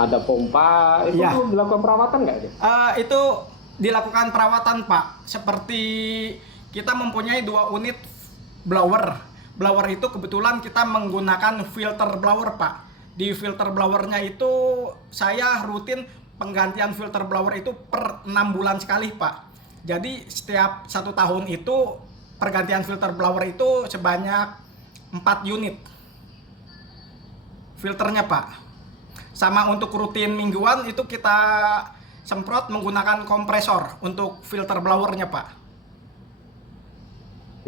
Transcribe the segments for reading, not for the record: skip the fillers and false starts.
ada pompa, itu Ya, belum dilakukan perawatan nggak itu? itu dilakukan perawatan Pak. Seperti kita mempunyai 2 unit blower. Blower itu kebetulan kita menggunakan filter blower Pak. Di filter blowernya itu saya rutin penggantian filter blower itu per 6 bulan sekali Pak. Jadi setiap 1 tahun itu pergantian filter blower itu sebanyak 4 unit filternya Pak. Sama untuk rutin mingguan itu kita semprot menggunakan kompresor untuk filter blowernya Pak.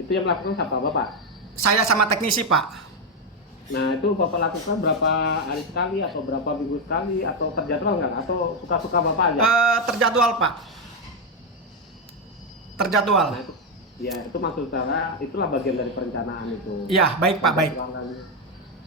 Itu yang melakukan siapa, Bapak? Saya sama teknisi Pak. Nah, itu Bapak lakukan berapa hari sekali atau berapa minggu sekali atau terjadwal nggak? Atau suka-suka Bapak aja? Terjadwal Pak. Terjadwal. Nah, itu ya itu maksud saya itulah bagian dari perencanaan itu. Ya, baik Pak, baik.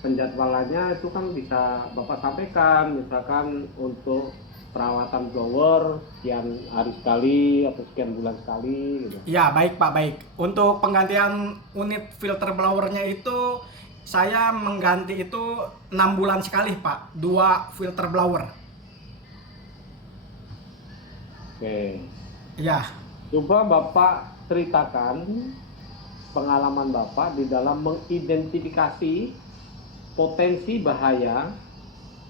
Penjadwalannya itu kan bisa Bapak sampaikan, misalkan untuk perawatan blower sekian hari sekali atau sekian bulan sekali gitu. Ya, baik Pak, baik. Untuk penggantian unit filter blowernya itu saya mengganti itu 6 bulan sekali Pak. 2 filter blower. Oke. Ya. Coba Bapak ceritakan pengalaman Bapak di dalam mengidentifikasi potensi bahaya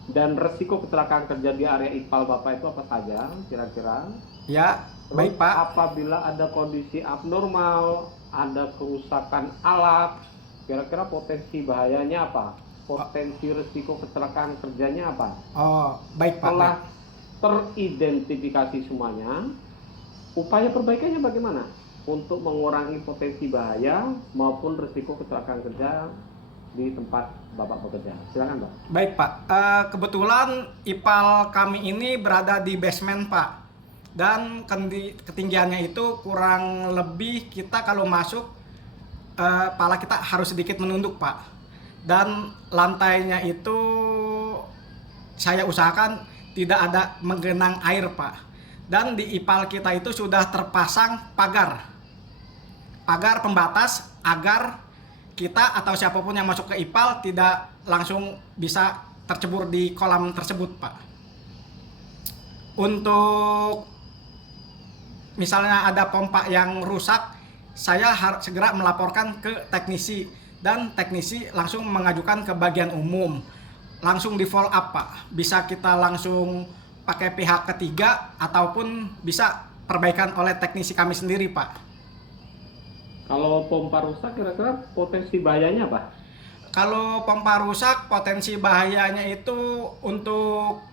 dan resiko kecelakaan kerja di area IPAL Bapak itu apa saja kira-kira? Ya, Terus baik Pak. apabila ada kondisi abnormal, ada kerusakan alat, kira-kira potensi bahayanya apa? Potensi resiko kecelakaan kerjanya apa? Oh, baik Pak. Setelah Baik. teridentifikasi semuanya, upaya perbaikannya bagaimana? Untuk mengurangi potensi bahaya maupun resiko kecelakaan kerja di tempat Bapak bekerja. Silakan Pak. Baik Pak, kebetulan IPAL kami ini berada di basement Pak. Dan ketinggiannya itu kurang lebih kita kalau masuk pala kita harus sedikit menunduk Pak. Dan lantainya itu saya usahakan tidak ada menggenang air Pak. Dan di IPAL kita itu sudah terpasang pagar pembatas agar kita atau siapapun yang masuk ke IPAL tidak langsung bisa tercebur di kolam tersebut Pak. Untuk misalnya ada pompa yang rusak, saya harus segera melaporkan ke teknisi dan teknisi langsung mengajukan ke bagian umum. Langsung di follow up Pak. Bisa kita langsung pakai pihak ketiga ataupun bisa perbaikan oleh teknisi kami sendiri Pak. Kalau pompa rusak kira-kira potensi bahayanya apa? Kalau pompa rusak potensi bahayanya itu untuk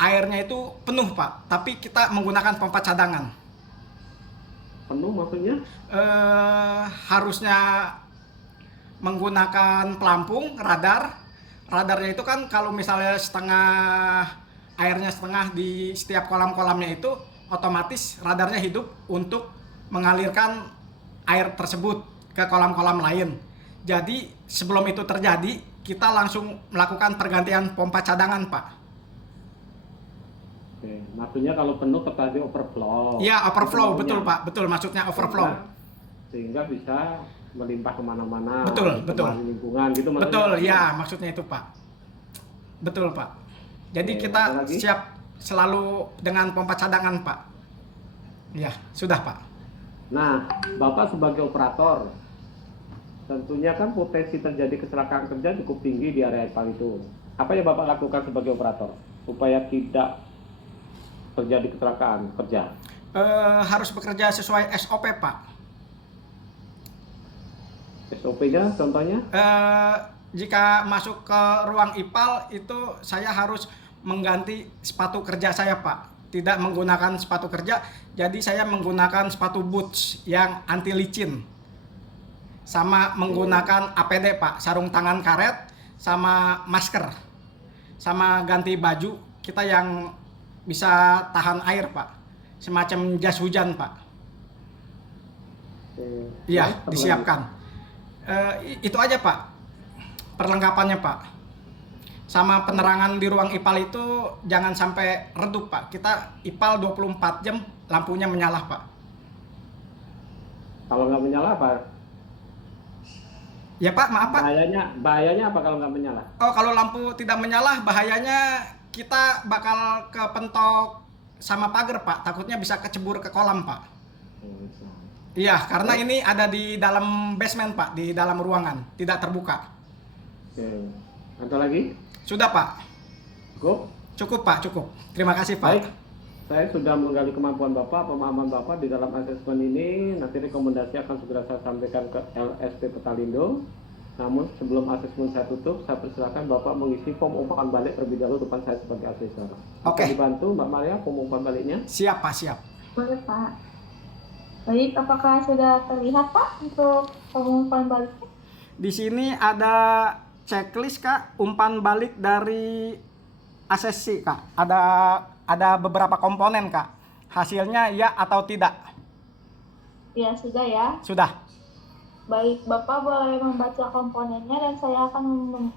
airnya itu penuh Pak, tapi kita menggunakan pompa cadangan. Penuh maksudnya? Harusnya menggunakan pelampung, radarnya itu kan kalau misalnya airnya setengah di setiap kolam-kolamnya itu otomatis radarnya hidup untuk mengalirkan air tersebut ke kolam-kolam lain. Jadi sebelum itu terjadi kita langsung melakukan pergantian pompa cadangan Pak. Oke, maksudnya kalau penuh terjadi overflow. Iya, overflow, Itu betul maunya. Pak, betul maksudnya overflow. Sehingga bisa melimpah kemana-mana. Betul, betul. Lingkungan gitu maksudnya. Betul, ya maksudnya itu Pak. Betul Pak. Jadi Oke, kita ada lagi? siap selalu dengan pompa cadangan Pak. Ya, sudah Pak. Nah, Bapak sebagai operator, tentunya kan potensi terjadi kecelakaan kerja cukup tinggi di area IPAL itu. Apa yang Bapak lakukan sebagai operator supaya tidak terjadi kecelakaan kerja? Harus bekerja sesuai SOP Pak. SOP-nya contohnya? Jika masuk ke ruang IPAL itu saya harus mengganti sepatu kerja saya Pak. Tidak menggunakan sepatu kerja, jadi saya menggunakan sepatu boots yang anti licin. Sama menggunakan APD Pak, sarung tangan karet, sama masker. Sama ganti baju kita yang bisa tahan air Pak. Semacam jas hujan Pak. Iya, disiapkan. Itu aja Pak, perlengkapannya Pak. Sama penerangan di ruang IPAL itu jangan sampai redup Pak. Kita IPAL 24 jam lampunya menyala Pak. Kalau nggak menyala apa? Ya Pak, maaf Pak. Bahayanya apa kalau nggak menyala? Oh, kalau lampu tidak menyala bahayanya kita bakal kepentok sama pagar Pak, takutnya bisa kecebur ke kolam Pak. Iya, karena ini ada di dalam basement Pak, di dalam ruangan, tidak terbuka. Oke. Ada lagi? Sudah Pak. Cukup? Cukup Pak, cukup. Terima kasih Pak. Baik. Saya sudah menggali kemampuan Bapak, pemahaman Bapak di dalam asesmen ini. Nanti rekomendasi akan segera saya sampaikan ke LSP Petalindo. Namun sebelum asesmen saya tutup, saya persilakan Bapak mengisi form umpan balik terlebih dahulu depan saya sebagai asesor. Oke. Bisa dibantu Mbak Maria form umpan baliknya? Siap Pak, siap. Boleh Pak. Baik, apakah sudah terlihat Pak untuk pengumpulan baliknya? Di sini ada checklist Kak, umpan balik dari asesi Kak. Ada beberapa komponen Kak. Hasilnya ya atau tidak? Ya, sudah ya. Sudah. Baik, Bapak boleh membaca komponennya dan saya akan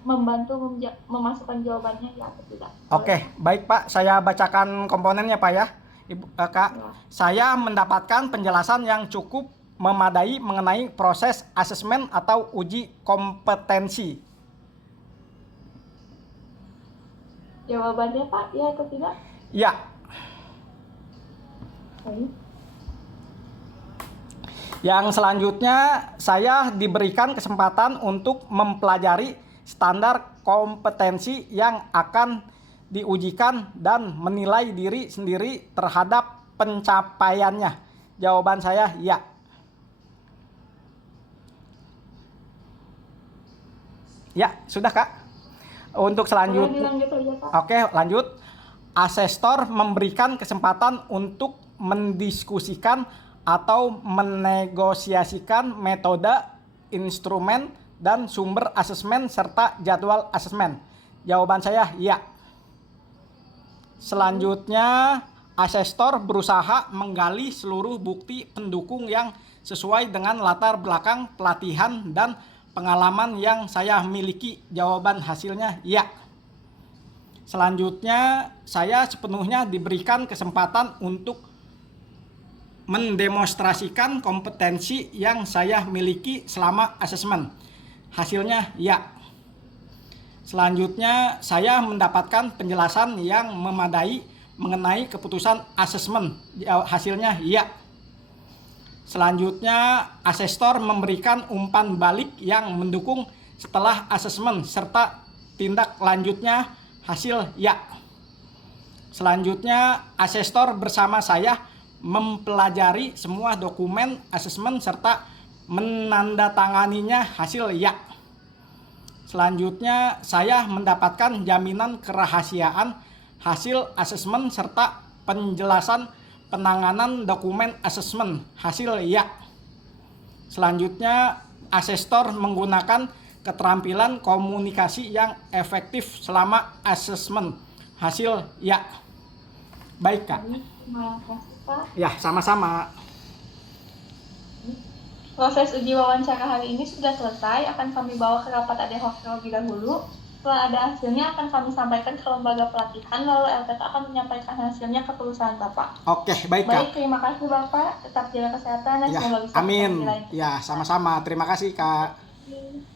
membantu memasukkan jawabannya ya atau tidak. Oke, baik Pak. Saya bacakan komponennya Pak ya. Ibu, Kak, Ya. saya mendapatkan penjelasan yang cukup memadai mengenai proses asesmen atau uji kompetensi. Jawabannya Pak, ya atau tidak? Ya. Baik. Yang selanjutnya, saya diberikan kesempatan untuk mempelajari standar kompetensi yang akan diujikan dan menilai diri sendiri terhadap pencapaiannya. Jawaban saya ya. Ya, sudah Kak. Untuk Boleh selanjutnya. dilanjut aja Pak. Oke, lanjut. Asesor memberikan kesempatan untuk mendiskusikan atau menegosiasikan metode, instrumen, dan sumber asesmen serta jadwal asesmen. Jawaban saya ya. Selanjutnya, asesor berusaha menggali seluruh bukti pendukung yang sesuai dengan latar belakang pelatihan dan pengalaman yang saya miliki. Jawaban hasilnya ya. Selanjutnya, saya sepenuhnya diberikan kesempatan untuk mendemonstrasikan kompetensi yang saya miliki selama asesmen. Hasilnya ya. Selanjutnya, saya mendapatkan penjelasan yang memadai mengenai keputusan asesmen. Hasilnya ya. Selanjutnya, asesor memberikan umpan balik yang mendukung setelah asesmen serta tindak lanjutnya. Hasil ya. Selanjutnya, asesor bersama saya mempelajari semua dokumen asesmen serta menandatanganinya. Hasil ya. Selanjutnya, saya mendapatkan jaminan kerahasiaan hasil asesmen serta penjelasan penanganan dokumen asesmen. Hasil ya. Selanjutnya, asesor menggunakan keterampilan komunikasi yang efektif selama asesmen. Hasil ya. Baik Kak. Baik, terima kasih Pak. Ya, sama-sama. Proses uji wawancara hari ini sudah selesai, akan kami bawa ke rapat ad hoc terlebih dahulu. Setelah ada hasilnya akan kami sampaikan ke lembaga pelatihan, lalu LPK akan menyampaikan hasilnya ke perusahaan Bapak. Oke, baik Kak. Baik, terima kasih Bapak. Tetap jaga kesehatan dan Ya, semoga bisa amin. bertemu lagi. Ya, sama-sama. Terima kasih Kak. Terima kasih.